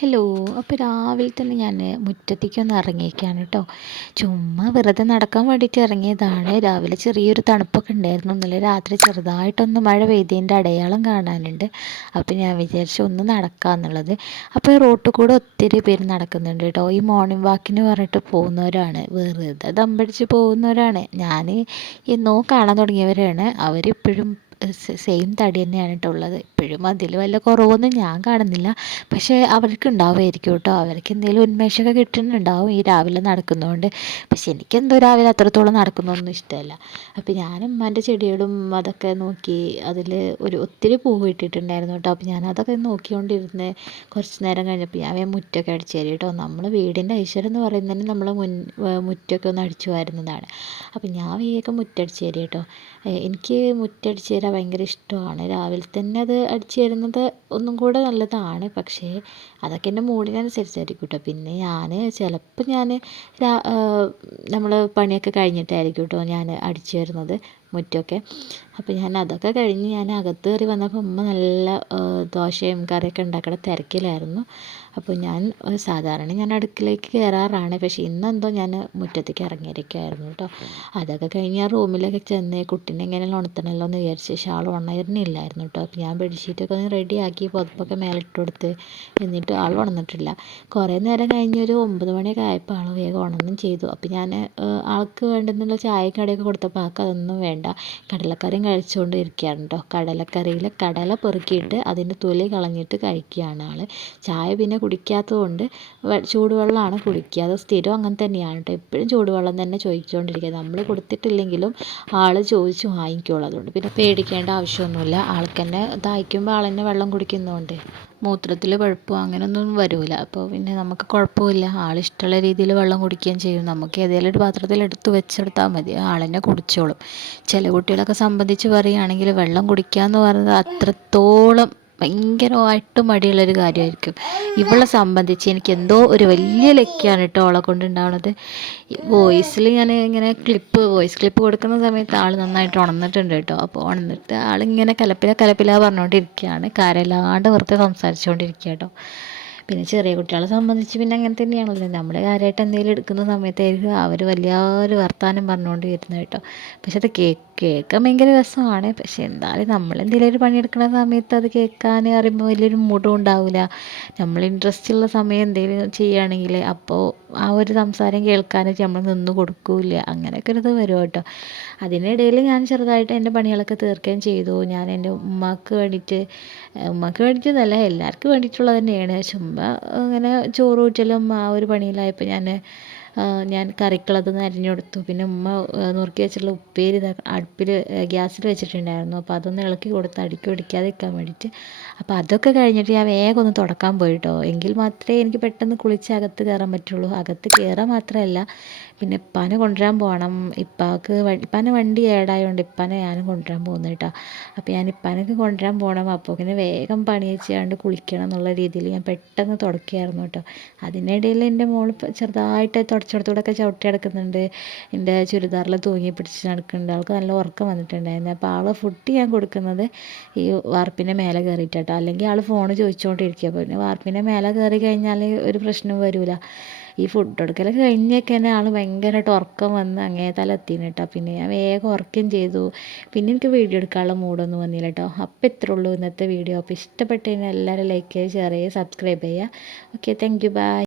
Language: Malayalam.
ഹലോ. അപ്പോൾ രാവിലെ തന്നെ ഞാൻ മുറ്റത്തേക്കൊന്ന് ഇറങ്ങിയേക്കാണ് കേട്ടോ. ചുമ്മാ വെറുതെ നടക്കാൻ വേണ്ടിയിട്ട് ഇറങ്ങിയതാണ്. രാവിലെ ചെറിയൊരു തണുപ്പൊക്കെ ഉണ്ടായിരുന്നു. ഇന്നലെ രാത്രി ചെറുതായിട്ടൊന്ന് മഴ പെയ്തതിൻ്റെ അടയാളം കാണാനുണ്ട്. അപ്പോൾ ഞാൻ വിചാരിച്ചു ഒന്ന് നടക്കാമെന്നുള്ളത്. അപ്പോൾ ഈ റോട്ടിൽ കൂടെ ഒത്തിരി പേര് നടക്കുന്നുണ്ട് കേട്ടോ. ഈ മോർണിംഗ് വാക്കിന് പറഞ്ഞിട്ട് പോകുന്നവരാണ്, വെറുതെ ദമ്പടിച്ച് പോകുന്നവരാണ്. ഞാൻ എന്നോ കാണാൻ തുടങ്ങിയവരാണ്. അവരിപ്പോഴും സെയിം തടി തന്നെയാണ് കേട്ടോ ഉള്ളത്. ഇപ്പോഴും അതിൽ വല്ല കുറവൊന്നും ഞാൻ കാണുന്നില്ല. പക്ഷേ അവർക്ക് ഉണ്ടാവുമായിരിക്കും കേട്ടോ. അവർക്ക് എന്തെങ്കിലും ഉന്മേഷമൊക്കെ കിട്ടുന്നുണ്ടാവും ഈ രാവിലെ നടക്കുന്നതുകൊണ്ട്. പക്ഷെ എനിക്കെന്തോ രാവിലെ അത്രത്തോളം നടക്കുന്നതൊന്നും ഇഷ്ടമല്ല. അപ്പോൾ ഞാനും ഉമ്മാൻ്റെ ചെടികളും അതൊക്കെ നോക്കി. അതിൽ ഒത്തിരി പൂവ് ഇട്ടിട്ടുണ്ടായിരുന്നു കേട്ടോ. അപ്പോൾ ഞാനതൊക്കെ നോക്കിക്കൊണ്ടിരുന്ന് കുറച്ച് നേരം കഴിഞ്ഞപ്പോൾ ഞാൻ മുറ്റമൊക്കെ അടിച്ചു തരും കേട്ടോ. നമ്മൾ വീടിൻ്റെ ഐശ്വര്യം എന്ന് പറയുന്നത് നമ്മൾ മുറ്റമൊക്കെ ഒന്ന് അടിച്ചു വാരുന്നതാണ്. അപ്പോൾ ഞാൻ വേഗം മുറ്റടിച്ച് തരും കേട്ടോ. എനിക്ക് മുറ്റടിച്ച് തരാൻ ഭയങ്കര ഇഷ്ടമാണ്. രാവിലെ തന്നെ അത് അടിച്ചു തരുന്നത് ഒന്നും കൂടെ നല്ലതാണ്. പക്ഷേ അതൊക്കെ എൻ്റെ മൂഡിനനുസരിച്ചായിരിക്കും കേട്ടോ. പിന്നെ ചിലപ്പോൾ നമ്മൾ പണിയൊക്കെ കഴിഞ്ഞിട്ടായിരിക്കും കേട്ടോ ഞാൻ അടിച്ചു വരുന്നത് മുറ്റമൊക്കെ. അപ്പോൾ ഞാൻ അതൊക്കെ കഴിഞ്ഞ് ഞാൻ അകത്ത് കയറി വന്നപ്പോൾ ഉമ്മ നല്ല ദോശയും കറിയൊക്കെ ഉണ്ടാക്കുന്ന തിരക്കിലായിരുന്നു. അപ്പോൾ സാധാരണ ഞാൻ അടുക്കളയിലേക്ക് കയറാറാണ്. പക്ഷേ ഇന്നെന്തോ ഞാൻ മുറ്റത്തേക്ക് ഇറങ്ങിയിരിക്കുകയായിരുന്നു കേട്ടോ. അതൊക്കെ കഴിഞ്ഞ് ഞാൻ റൂമിലൊക്കെ ചെന്ന് കുട്ടീനെ എങ്ങനെയെല്ലാം ഉണർത്തണമല്ലോ എന്ന് വിചാരിച്ച് ഷാൾ ഉണരുന്നില്ലായിരുന്നു കേട്ടോ. അപ്പോൾ ഞാൻ ബെഡ്ഷീറ്റൊക്കെ ഒന്ന് റെഡിയാക്കി പുതപ്പൊക്കെ മേലിട്ട് കൊടുത്ത് എന്നിട്ട് ആൾ ഉണർന്നിട്ടില്ല. കുറേ നേരം കഴിഞ്ഞ് ഒരു 9 മണിയൊക്കെ ആയപ്പോൾ ആൾ വേഗം ഉണർന്നും ചെയ്തു. അപ്പോൾ ഞാൻ ആൾക്ക് വേണ്ടുന്നുള്ള ചായ കടിയൊക്കെ കൊടുത്തപ്പോൾ ആൾക്ക് അതൊന്നും വേണ്ട, കടലക്കറിയും കഴിച്ചുകൊണ്ട് ഇരിക്കുകയാണ് കേട്ടോ. കടലക്കറിയിൽ കടല പെറുക്കിയിട്ട് അതിൻ്റെ തൊലി കളഞ്ഞിട്ട് കഴിക്കുകയാണ് ആൾ. ചായ പിന്നെ കുടിക്കാത്തത് കൊണ്ട് ചൂടുവെള്ളമാണ് കുടിക്കുക. അത് സ്ഥിരം അങ്ങനെ തന്നെയാണ് കേട്ടോ. എപ്പോഴും ചൂടുവെള്ളം തന്നെ ചോദിച്ചുകൊണ്ടിരിക്കുക. നമ്മൾ കൊടുത്തിട്ടില്ലെങ്കിലും ആൾ ചോദിച്ച് വാങ്ങിക്കുള്ളൂ. അതുകൊണ്ട് പിന്നെ പേടിക്കേണ്ട ആവശ്യമൊന്നുമില്ല. ആൾക്ക് തന്നെ ദാഹിക്കുമ്പോൾ ആൾ തന്നെ വെള്ളം കുടിക്കുന്നതുകൊണ്ട് മൂത്രത്തിൽ പഴുപ്പോ അങ്ങനെയൊന്നും വരില്ല. അപ്പോൾ പിന്നെ നമുക്ക് കുഴപ്പമില്ല. ആളിഷ്ടമുള്ള രീതിയിൽ വെള്ളം കുടിക്കുകയും ചെയ്യും. നമുക്ക് ഏതെങ്കിലും ഒരു പാത്രത്തിൽ എടുത്ത് വെച്ചെടുത്താൽ മതി, ആൾ തന്നെ കുടിച്ചോളും. ചില കുട്ടികളൊക്കെ സംബന്ധിച്ച് പറയുകയാണെങ്കിൽ വെള്ളം കുടിക്കുക എന്ന് പറയുന്നത് അത്രത്തോളം ഭയങ്കരമായിട്ട് മടിയുള്ളൊരു കാര്യമായിരിക്കും. ഇവളെ സംബന്ധിച്ച് എനിക്ക് എന്തോ ഒരു വലിയ ലക്കിയാണ് കേട്ടോ അവളെ കൊണ്ടുണ്ടാവുന്നത്. വോയിസിൽ ഞാൻ ഇങ്ങനെ വോയിസ് ക്ലിപ്പ് കൊടുക്കുന്ന സമയത്ത് ആൾ നന്നായിട്ട് ഉണർന്നിട്ടുണ്ട് കേട്ടോ. അപ്പോൾ ഉണർന്നിട്ട് ആളിങ്ങനെ കലപ്പില പറഞ്ഞുകൊണ്ടിരിക്കുകയാണ്. കരയില്ലാണ്ട് വെറുതെ സംസാരിച്ചുകൊണ്ടിരിക്കുക കേട്ടോ. പിന്നെ ചെറിയ കുട്ടികളെ സംബന്ധിച്ച് പിന്നെ അങ്ങനെ തന്നെയാണല്ലോ. നമ്മൾ കാര്യമായിട്ട് എന്തെങ്കിലും എടുക്കുന്ന സമയത്തായിരിക്കും അവർ വലിയൊരു വർത്തമാനം പറഞ്ഞുകൊണ്ട് വരുന്നത് കേട്ടോ. പക്ഷെ അത് കേൾക്കാൻ ഭയങ്കര രസമാണ്. പക്ഷെ എന്തായാലും നമ്മൾ എന്തെങ്കിലും ഒരു പണിയെടുക്കുന്ന സമയത്ത് അത് കേൾക്കാൻ അറിയുമ്പോൾ വലിയൊരു മൂഡും ഉണ്ടാവില്ല. നമ്മൾ ഇൻട്രസ്റ്റ് ഉള്ള സമയം എന്തെങ്കിലും ചെയ്യുകയാണെങ്കിൽ അപ്പോൾ ആ ഒരു സംസാരം കേൾക്കാനായിട്ട് നമ്മൾ നിന്ന് കൊടുക്കില്ല. അങ്ങനെയൊക്കെ ഒരു ഇത് വരും കേട്ടോ. അതിനിടയിൽ ഞാൻ ചെറുതായിട്ട് എൻ്റെ പണികളൊക്കെ തീർക്കുകയും ചെയ്തു. ഞാൻ എൻ്റെ ഉമ്മാക്ക് വേണ്ടിയിട്ടല്ല, എല്ലാവർക്കും വേണ്ടിയിട്ടുള്ളത് തന്നെയാണ്. ചുമ്മാ അങ്ങനെ ചോറ് ഊറ്റലും ആ ഒരു പണിയിലായപ്പോൾ ഞാൻ കറിക്കുള്ളതൊന്ന് അരിഞ്ഞു കൊടുത്തു. പിന്നെ ഉമ്മ നുറുക്കി വെച്ചിട്ടുള്ള ഉപ്പേരി അടുപ്പിൽ ഗ്യാസിൽ വെച്ചിട്ടുണ്ടായിരുന്നു. അപ്പോൾ അതൊന്ന് ഇളക്കി കൊടുത്ത് അടുക്കി പിടിക്കാതിരിക്കാൻ വേണ്ടിയിട്ട്. അപ്പോൾ അതൊക്കെ കഴിഞ്ഞിട്ട് ഞാൻ വേഗം ഒന്ന് തുടക്കാൻ പോയിട്ടോ. എങ്കിൽ മാത്രമേ എനിക്ക് പെട്ടെന്ന് കുളിച്ച് അകത്ത് കയറാൻ പറ്റുള്ളൂ. അകത്ത് കയറാൻ മാത്രമല്ല, പിന്നെ ഇപ്പാനെ കൊണ്ടുവരാൻ പോകണം. ഇപ്പാനെ വണ്ടി ഏടായതുകൊണ്ട് ഇപ്പാനെ ഞാനും കൊണ്ടുവരാൻ പോകുന്നത് കേട്ടോ. അപ്പോൾ ഞാൻ ഇപ്പാനൊക്കെ കൊണ്ടുവരാൻ പോകണം. അപ്പോൾ ഇങ്ങനെ വേഗം പണി വെച്ചാണ്ട് കുളിക്കണം എന്നുള്ള രീതിയിൽ ഞാൻ പെട്ടെന്ന് തുടക്കുകയായിരുന്നു കേട്ടോ. അതിനിടയിൽ എൻ്റെ മോൾ ചെറുതായിട്ട് തുടച്ചിടത്തൂടെയൊക്കെ ചവിട്ടി നടക്കുന്നുണ്ട്. എൻ്റെ ചുരിദാറിൽ തൂങ്ങി പിടിച്ച് നടക്കുന്നുണ്ട്. അവൾക്ക് നല്ല ഉറക്കം വന്നിട്ടുണ്ടായിരുന്നു. അപ്പോൾ ആൾ ഫുഡ് ഞാൻ കൊടുക്കുന്നത് ഈ വാർപ്പിൻ്റെ മേലെ കയറിയിട്ടാട്ടോ. അല്ലെങ്കിൽ ആൾ ഫോൺ ചോദിച്ചുകൊണ്ടിരിക്കുക. അപ്പോൾ പിന്നെ വാർപ്പിൻ്റെ മേലെ കയറി കഴിഞ്ഞാൽ ഒരു പ്രശ്നവും വരില്ല. ഈ ഫുഡ് കൊടുക്കലൊക്കെ കഴിഞ്ഞൊക്കെ തന്നെ ആൾ ഭയങ്കരമായിട്ട് ഉറക്കം വന്ന് അങ്ങേ തല എത്തിന് കേട്ടോ. പിന്നെ ഞാൻ വേഗം ഉറക്കം ചെയ്തു. പിന്നെ എനിക്ക് വീഡിയോ എടുക്കാനുള്ള മൂഡൊന്നും വന്നില്ല കേട്ടോ. അപ്പോൾ ഇത്രേ ഉള്ളൂ ഇന്നത്തെ വീഡിയോ. അപ്പോൾ ഇഷ്ടപ്പെട്ട് കഴിഞ്ഞാൽ എല്ലാവരും ലൈക്ക് ചെയ്യുക, ഷെയർ ചെയ്യുക, സബ്സ്ക്രൈബ് ചെയ്യുക. Okay, thank you, by.